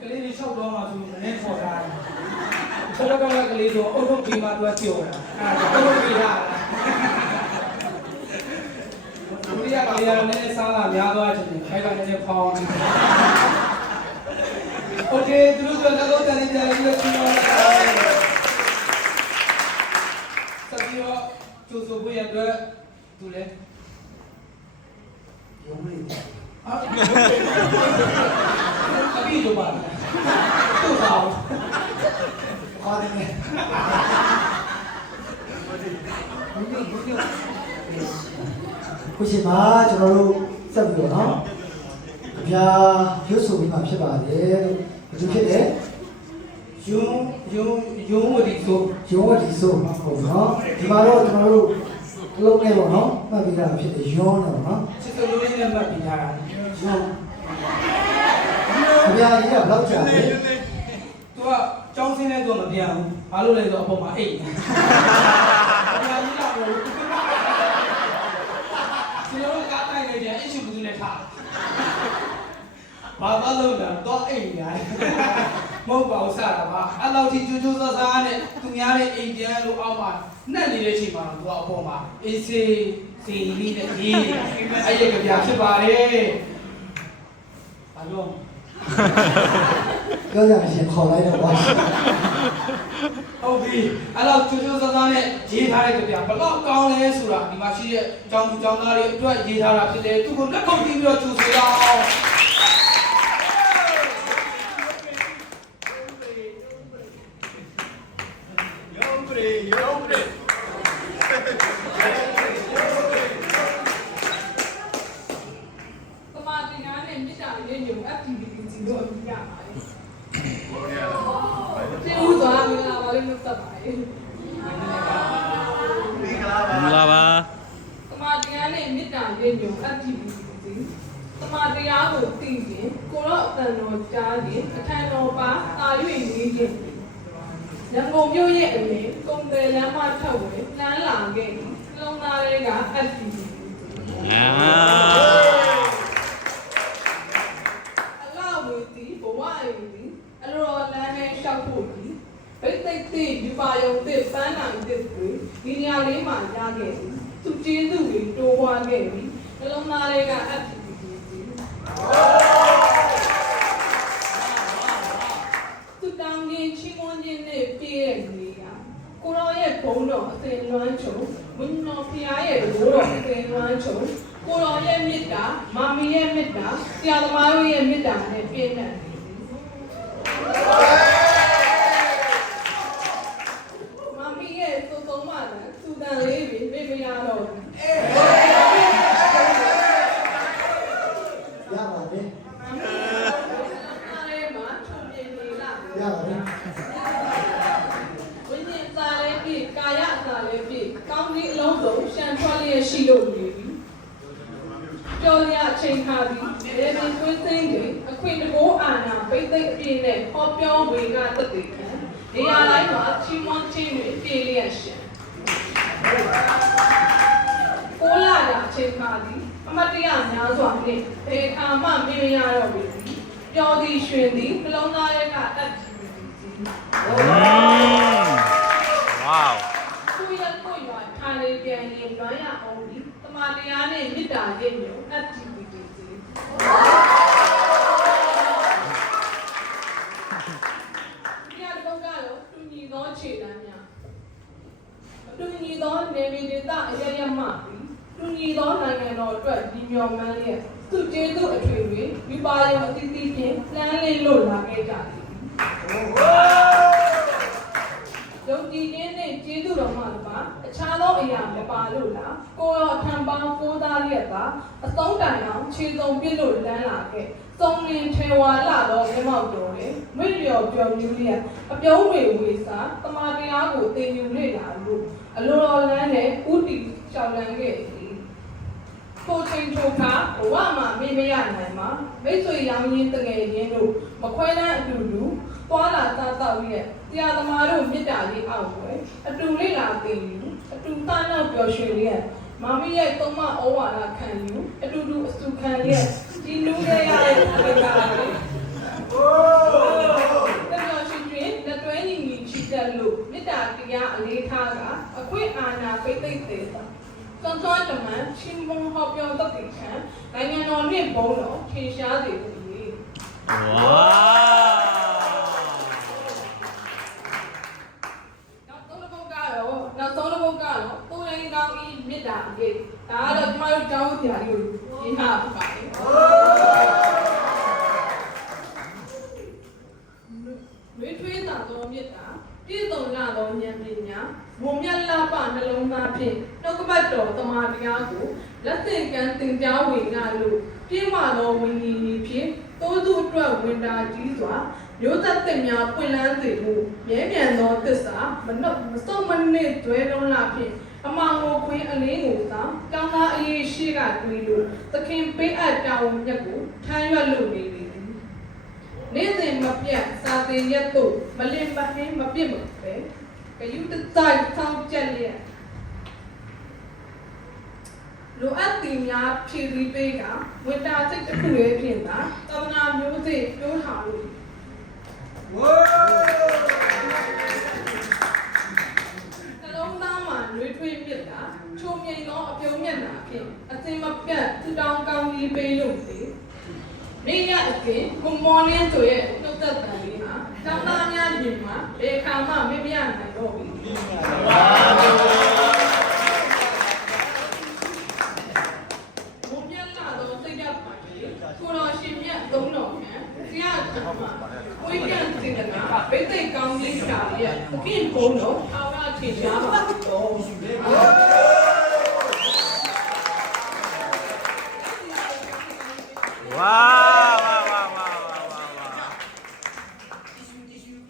ကလေးလေး6တော့မှဆိုရင်လည်းခေါ်ထားတယ်6တော့ကလေးဆိုအုပ်ထုတ်ပြီးမှသူကပြောတာအုပ်ထုတ်ပြီးတာဒုတိယကလေးကတော့နည်းနည်းစားတာများသွားတယ်ခိုင်ကနည်းနည်းဖောင်းโอเคသူတို့ကတော့တန်နေကြတယ်ပြီးတော့ကျွန်တော်ဆက်ပြီးတော့ကျိုးဆိုဖို့ရအတွက်သူလဲရုံးလေးအဘိဓမ္မာတူပါဦးခေါ်တယ်ခုရှိမှာကျွန်တော်တို့စက်ပြီးတော့နော်အပြာရုပ်ဆိုပြီးမှဖြစ်ပါတယ်လို့ဘယ်လိုဖြစ်လဲယုံဝတီဆိုဟုတ်နော်ဒီမှာတော့ကျွန်တော်တို့အလုံးနဲ့ပေါ့နော်မှတ်ပြီးတာဖြစ်တယ်ယွန်းတယ်ပေါ့နော်စစ်စုံလေးနဲ့မှတ်ပြီးထားတာယွန်းအပြာကြီးကဘယ်လောက်ကြာလဲသူကကျောင်းဆင်းတဲ့သူမပြန်ဘူးဘာလို့လဲဆိုတော့အပေါ်မှာအိတ်အပြာကြီးတော့ကျွန်တော်ကားတိုင်းနေကြအစ်စုဘူးနဲ့ထားဘာသာလို့လဲတော့အိတ်ညာမဟုတ်ပါဘူးစတာပါအဲ့လောက်ထိကျိုးစားစားနဲ့သူများရဲ့အိမ်ပြန်လို့အောက်မှာနှက်နေတဲ့အချိန်မှာသူကအပေါ်မှာအေးစေးစီလေးနဲ့ရေးအဲ့ရကပြဖြစ်ပါတယ်ဘာလို့ပြောရရင်ခေါ်လိုက်တော့ပါဟုတ်ပြီအဲ့လောက်ကျိုးစားစားနဲ့ရေးထားတဲ့ကြပြဘလောက်ကောင်းလဲဆိုတာဒီမှာရှိတဲ့ကျောင်းသူကျောင်းသားတွေအတွက်ရေးထားတာဖြစ်တယ်သူကလက်ခုပ်တီးပြီးတော့ကျိုးဆိုတော့မင်္ဂလာပါတမန်တရားနဲ့မေတ္တာရည်ညွှန်း activity တမန်တရားကိုသိရင်ကိုရောအတန်တော်ကြားရင်အခမ်းတော်ပါတာ၍နေခြင်းရန်ကုန်မြို့ရဲ့အမေကုန်တယ်လမ်းမထက်ဝင်လမ်းလာခဲ့လုံသားတွေက activity အလောက်ဝေးသည်ဘဝအိမ်သည်အလောလမ်းနဲ့ရှောက်ဖို့သည်ဘိတ်သိက်သိဒီပါယုံသစ်ပန်းနိုင်သစ်တွေဒီညလေးမှာရခဲ့သည်သူကျေးဇူးတွေတိုးပွားခဲ့ပြီနှလုံးသားတွေက activity သူတောင်းရင်ချီးမွမ်းခြင်းနဲ့ပြည့်တဲ့နေရာကိုရောရဲ့ဘုံတော်အသင်လွမ်းချုံဝိညာဉ်ဖျားရဲ့ဘိုးတော်အသင်လွမ်းချုံကိုရောရဲ့မေတ္တာမာမီရဲ့မေတ္တာဆရာသမားတို့ရဲ့မေတ္တာနဲ့ပြည့်တဲ့လေးတွေမေ့မရတော့ဘူးရပါတယ်အားရမှာထုံပြင်းနေလားရပါတယ်ဝိညာဉ်စာလေးပြကာယစာလေးပြကောင်းကြီးအလုံးစုံရှမ်းထွက်လျက်ရှိလို့နေပြီကြော်ရအချိန်ခါပြီးရေပင်သွင်းသိမ့်တွေအခွင့်တကိုးအာဏာပိတ်သိမ့်အပြည့်နဲ့ဟောပြောဝေကတတိခံနေရာတိုင်းမှာချီးမွမ်းခြင်းတွေပြည့်လျက်ရှင်ကိုလာတာအချိန်ခါသည်အမတ်တရားများစွာဖြင့်ဘယ်အခါမှမရတော့ဘူးပျော်သည်ရွှင်သည်နှလုံးသားထဲကတတ်ကြည့်သည်ဝေါသူရကိုရွာထားလေပြန်ရင်လွမ်းရအောင်ဒီတမန်တရားနဲ့မေတ္တာရဲ့မျိုး activity ဒီအတော့ကတော့သူညီသောခြေတန်းများတူညီသောနေမီဒေသအရရမှပြီးတူညီသောနိုင်ငံတော်အတွက်ဒီမြော်မှန်းလျက်သူကျေးဇူးအထွေထွေဝိပါယုံအသီးသီးဖြင့်လှမ်းလေးလို့လာခဲ့ကြသည်ယုံကြည်ခြင်းနဲ့ကျေးဇူးတော်မှတပါအခြားသောအရာမပါလို့လားကိုရောထံပေါင်းကိုးသားလျက်သာအဆုံးတိုင်အောင်ခြေစုံပြစ်လို့လမ်းလာခဲ့သုံးလင်းထေဝါလာသောမြမောက်တော်နဲ့မွေလျော်ပျော်မြူးလျက်အပြုံးတွေဝေစာတမန်တရားကိုသင်ယူလေ့လာလို့အလိုတော်လန်းနဲ့ဥတီရှောင်းလန်းခဲ့သည်ထိုချိန်ထိုခါဘဝမှာမေ့မရနိုင်မှာမိတ်ဆွေရောင်ရင်းတငယ်ချင်းတို့မခွဲတမ်းအတူတူသွားလာသားတောက်ရဲ့တရားသမားတို့မေတ္တာလေးအောက်ွယ်အတူလေ့လာသင်ယူအတူသနောက်ပျော်ရွှင်လျက်မာမီရဲ့သုံးမဩဝါဒခံယူအတူတူအစုခံလျက်ဒီလူတွေရတဲ့ဘက်ကလေး ခွင့်အာဏာပိတ်သိမ်းသေးတာစွမ်းစွမ်းတမန်ချင်းမုံဟောပြောတတ်တဲ့ခံနိုင်ငံတော်နှင့်ဘုံတော်ထင်ရှားစေသည် ဝါ နောက်သုံးတစ်ပုဒ်ကတော့ကိုယ်တိုင်ကောင်းဤမေတ္တာရေးဒါကတော့ကျမတို့ကျောင်းဆရာကြီးကိုရေးထားပါပါတယ်ဝိထွေးသာသောမေတ္တာပြည့်စုံလာသောဉာဏ်ပညာမွန်မြတ်လာပနှလုံးသားဖြင့်နှုတ်ကပတ်တော်သမာတရားကိုလက်သင်ကန်းသင်ကြားဝင်ရလို့ပြည့်ဝသောဝိညာဉ်ကြီးဖြင့်တိုးသူအတွက်ဝင်တာကြီးစွာမျိုးသက်သစ်များပွင့်လန်းစေမှုမြဲမြံသောသစ္စာမစုံမနစ်တွဲလုံးလာဖြင့်အမောင်ကိုခွင်းအလင်းကိုသာတောင်းသားအရေးရှိကတွေးလို့သခင်ပေးအပ်တာဝန်မြတ်ကိုထမ်းရွက်လို့နေပြီနေ့စဉ်မပြတ်စာသင်ရက်သို့မလင်မဟင်းမပြစ်မပဲကယူတတိုင်းဆောင်းကြက်လျက်လိုအပ်သည်များဖြည့်ဆည်းပေးကဝိတာစိတ်တစ်ခုရဲ့ဖြင့်သာသဗ္ဗနာမျိုးစေ့ပြောထားလို့နှလုံးသားမှာနှွေးထွေးပြစ်တာချုံမြိန်သောအပြုံးမျက်နှာဖြင့်အစင်မပြတ်ထူတောင်ကောင်းကြီးပေးလို့စေနေ့ရက်အပြင်Good morning ဆိုရဲ့နှုတ်သက်တန်လေးဟာတောင်းသားများပြင်မှာဘယ်ခါမှမပြနိုင်တော့ဘူးဘုံမြတ်လာတော့စိတ်ရပါလေကိုတော်ရှင်မြတ်သုံးတော်ကဆရာတော်မှာဝိညာဉ်စေတနာဘိသိက်ကောင်းလေးရှာရဲ့သခင်ဘုံတော်အာဝထင်ရှားပါတော့ ဝါ